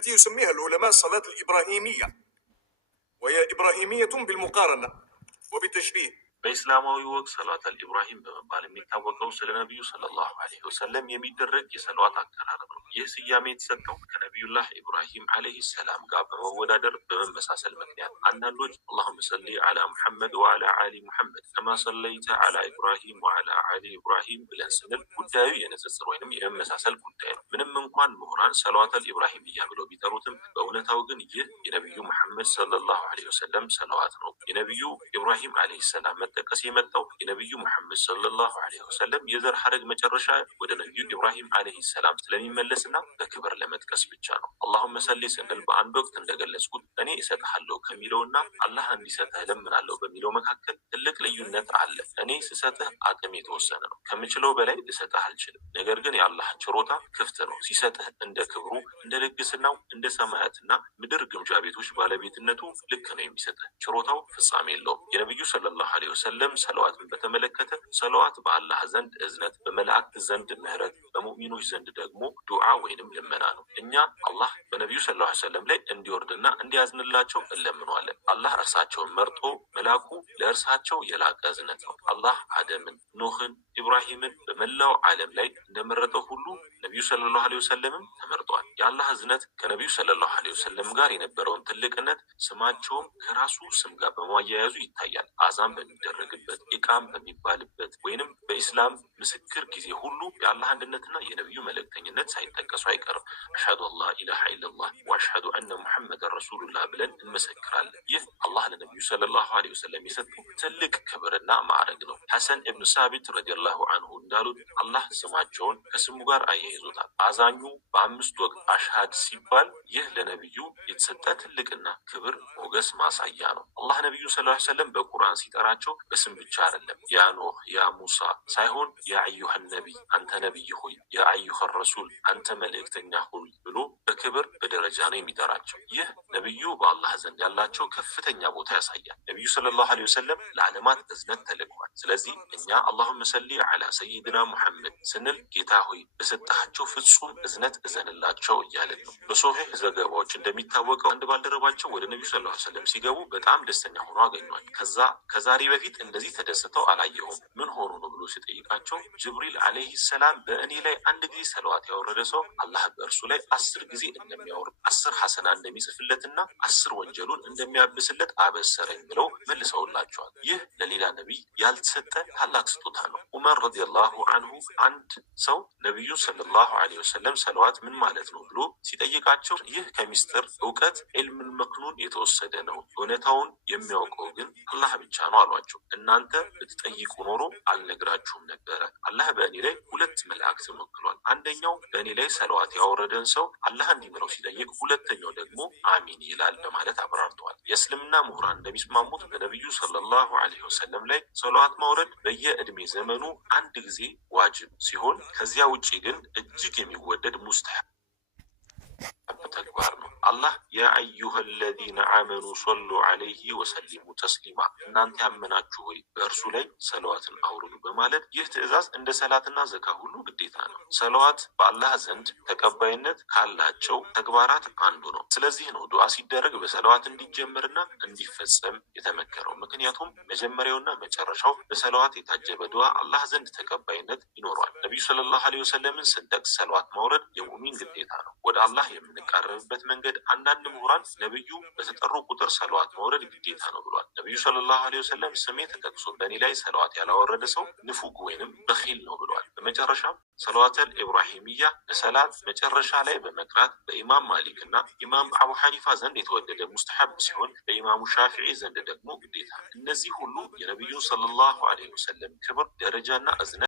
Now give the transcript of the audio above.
التي يسميها العلماء الصلاة الإبراهيمية، وهي إبراهيمية بالمقارنة وبالتشبيه. በእስላማዊ ወግ ሰላተል ኢብራሂም በመባል የሚታወቀው ስለ ነቢዩ ሰለላሁ ዐለይሂ ወሰለም የሚደረግ የሰለዋት አቀራረብ ነው። ይህ ስያሜ የተሰጠው ከነቢዩላህ ኢብራሂም ዐለይሂ ሰላም ጋር በመወዳደር በመመሳሰል ምክንያት አንዳንዶች አላሁመ ሰሊ ዐላ ሙሐመድ ወዐላ አሊ ሙሐመድ ከማ ሰለይተ ዐላ ኢብራሂም ወዐላ አሊ ኢብራሂም ብለን ስንል ጉዳዩ የንጽጽር ወይንም የመመሳሰል ጉዳይ ነው። ምንም እንኳን ምሁራን ሰለዋተል ኢብራሂምያ ብለው ቢጠሩትም በእውነታው ግን ይህ የነቢዩ መሐመድ ሰለላሁ ዐለይሂ ወሰለም ሰለዋት ነው። የነቢዩ ኢብራሂም ዐለይሂ ሰላም መጠቀስ የመጣው የነቢዩ መሐመድ ሰለላሁ ዐለይሂ ወሰለም የዘር ሐረግ መጨረሻ ወደ ነቢዩ ኢብራሂም ዐለይሂ ሰላም ስለሚመለስና በክብር ለመጥቀስ ብቻ ነው። አላሁመ ሰሊ ስንል በአንድ ወቅት እንደገለጽኩት እኔ እሰጥሃለሁ ከሚለውና አላህ እንዲሰጥህ እለምናለሁ በሚለው መካከል ትልቅ ልዩነት አለ። እኔ ስሰጥህ አቅም የተወሰነ ነው፣ ከምችለው በላይ ልሰጥህ አልችልም። ነገር ግን የአላህ ችሮታ ክፍት ነው። ሲሰጥህ እንደ ክብሩ፣ እንደ ልግስናው፣ እንደ ሰማያትና ምድር ግምጃ ቤቶች ባለቤትነቱ ልክ ነው የሚሰጥህ። ችሮታው ፍጻሜ የለውም። የነቢዩ ሰለላሁ ዐለይሂ ወሰለም ሰለዋትን በተመለከተ ሰለዋት በአላህ ዘንድ እዝነት፣ በመላእክት ዘንድ ምህረት፣ በሙእሚኖች ዘንድ ደግሞ ዱዓ ወይንም ልመና ነው። እኛ አላህ በነቢዩ ሰለላሁ ዐለይሂ ወሰለም ላይ እንዲወርድና እንዲያዝንላቸው እንለምነዋለን። አላህ እርሳቸውን መርጦ መላኩ ለእርሳቸው የላቀ እዝነት ነው። አላህ አደምን፣ ኑህን፣ ኢብራሂምን በመላው ዓለም ላይ እንደመረጠው ሁሉ ነቢዩ ሰለላሁ ዐለይሂ ወሰለምም ተመርጧል። የአላህ እዝነት ከነቢዩ ሰለላሁ ዐለይሂ ወሰለም ጋር የነበረውን ትልቅነት ስማቸውም ከራሱ ስም ጋር በማያያዙ ይታያል። አዛን በሚደረግበት ኢቃም በሚባልበት ወይንም በኢስላም ምስክር ጊዜ ሁሉ የአላህ አንድነትና የነቢዩ መልእክተኝነት ሳይጠቀሱ አይቀርም። አሽሀዱ አላ ኢላሃ ኢለላህ ወአሽሀዱ አነ ሙሐመደን ረሱሉላህ ብለን እንመሰክራለን። ይህ አላህ ለነቢዩ ሰለላሁ ዐለይሂ ወሰለም የሰጠው ትልቅ ክብርና ማዕረግ ነው። ሐሰን ኢብኑ ሳቢት ረዲየላሁ አንሁ እንዳሉት አላህ ስማቸውን ከስሙ ጋር አያይዞታል። አዛኙ በአምስት ወቅት አሽሃድ ሲባል ይህ ለነቢዩ የተሰጠ ትልቅና ክብር ሞገስ ማሳያ ነው። አላህ ነቢዩ ሰለላሁ ዐለይሂ ወሰለም በቁርአን ሲጠራቸው በስም ብቻ አይደለም። ያ ኖህ፣ ያ ሙሳ ሳይሆን ያ አዩሃ ነቢይ አንተ ነቢይ ሆይ፣ ያ አዩሃ ረሱል አንተ መልእክተኛ ሆይ ብሎ በክብር በደረጃ ነው የሚጠራቸው። ይህ ነቢዩ በአላህ ዘንድ ያላቸው ከፍተኛ ቦታ ያሳያል። ነቢዩ ሰለላሁ ዐለይሂ ወሰለም ለዓለማት እዝነት ተልከዋል። ስለዚህ እኛ አላሁመ ሰሊ ዐላ ሰይድና ሙሐመድ ስንል ጌታ ሆይ በሰጣቸው ፍጹም እዝነት እዘንላቸው እያለን ነው። በሶሒህ ዘገባዎች እንደሚታወቀው አንድ ባልደረባቸው ወደ ነቢዩ ሰለላሁ ዐለይሂ ወሰለም ሲገቡ በጣም ደስተኛ ሆኖ አገኟል። ከዛሬ በፊት እንደዚህ ተደስተው አላየሁም፣ ምን ሆኖ ነው ብሎ ሲጠይቃቸው ጅብሪል ዐለይሂ ሰላም በእኔ ላይ አንድ ጊዜ ሰለዋት ያወረደ ሰው አላህ በእርሱ ላይ 10 ጊዜ እንደሚያወርድ 10 ሐሰና እንደሚጽፍለትና 10 ወንጀሉን እንደሚያብስለት አበሰረኝ ብለው መልሰውላቸዋል። ይህ ለሌላ ነቢይ ያልተሰጠ ታላቅ ስጦታ ነው። ዑመር ረዲየላሁ አንሁ አንድ ሰው ነቢዩ ሰለላሁ ዐለይሂ ወሰለም ሰለዋት ምን ማለት ነው ብሎ ሲጠይቃቸው ይህ ከሚስጥር እውቀት ዒልሙል መክኑን የተወሰደ ነው፣ እውነታውን የሚያውቀው ግን አላህ ብቻ ነው አሏቸው። እናንተ ብትጠይቁ ኖሮ አልነግራችሁም ነበረ። አላህ በእኔ ላይ 2 መላእክትን ወክሏል። አንደኛው በእኔ ላይ ሰለዋት ያወረደን ሰው አላህ እንዲምረው ሲጠይቅ፣ ሁለተኛው ደግሞ አሚን ይላል በማለት አብራርተዋል። የእስልምና ምሁራን እንደሚስማሙት በነቢዩ ሰለላሁ ዐለይሂ ወሰለም ላይ ሰለዋት ማውረድ በየዕድሜ ዘመኑ አንድ ጊዜ ዋጅብ ሲሆን ከዚያ ውጪ ግን እጅግ የሚወደድ ሙስተሐብ ተግባር ነው። አላህ ያ አዩሃ ለዚነ አመኑ ሶሉ ዐለይሂ ወሰሊሙ ተስሊማ እናንተ ያመናችሁ ሆይ በእርሱ ላይ ሰለዋትን አውርዱ በማለት ይህ ትዕዛዝ እንደ ሰላትና ዘካ ሁሉ ግዴታ ነው። ሰለዋት በአላህ ዘንድ ተቀባይነት ካላቸው ተግባራት አንዱ ነው። ስለዚህ ነው ዱዓ ሲደረግ በሰለዋት እንዲጀመርና እንዲፈጸም የተመከረው። ምክንያቱም መጀመሪያውና መጨረሻው በሰለዋት የታጀበ ዱዓ አላህ ዘንድ ተቀባይነት ይኖረዋል። ነቢዩ ሰለላሁ ዐለይሂ ወሰለምን ስንጠቅስ ሰለዋት ማውረድ የሙእሚን ግዴታ ነው። ወደ አላህ የምንቃረብበት መንገድ አንዳንድ ምሁራን ነብዩ በተጠሩ ቁጥር ሰለዋት ማውረድ ግዴታ ነው ብሏል። ነብዩ ሰለላሁ ዐለይሂ ወሰለም ስሜ ተጠቅሶ በእኔ ላይ ሰለዋት ያላወረደ ሰው ንፉግ ወይንም በኺል ነው ብሏል። በመጨረሻም ሰለዋተል ኢብራሂምያ ለሰላት መጨረሻ ላይ በመቅራት በኢማም ማሊክ እና ኢማም አቡ ሐኒፋ ዘንድ የተወደደ ሙስተሐብ ሲሆን በኢማሙ ሻፊዒ ዘንድ ደግሞ ግዴታ። እነዚህ ሁሉ የነብዩ ሰለላሁ ዐለይሂ ወሰለም ክብር ደረጃና እዝነት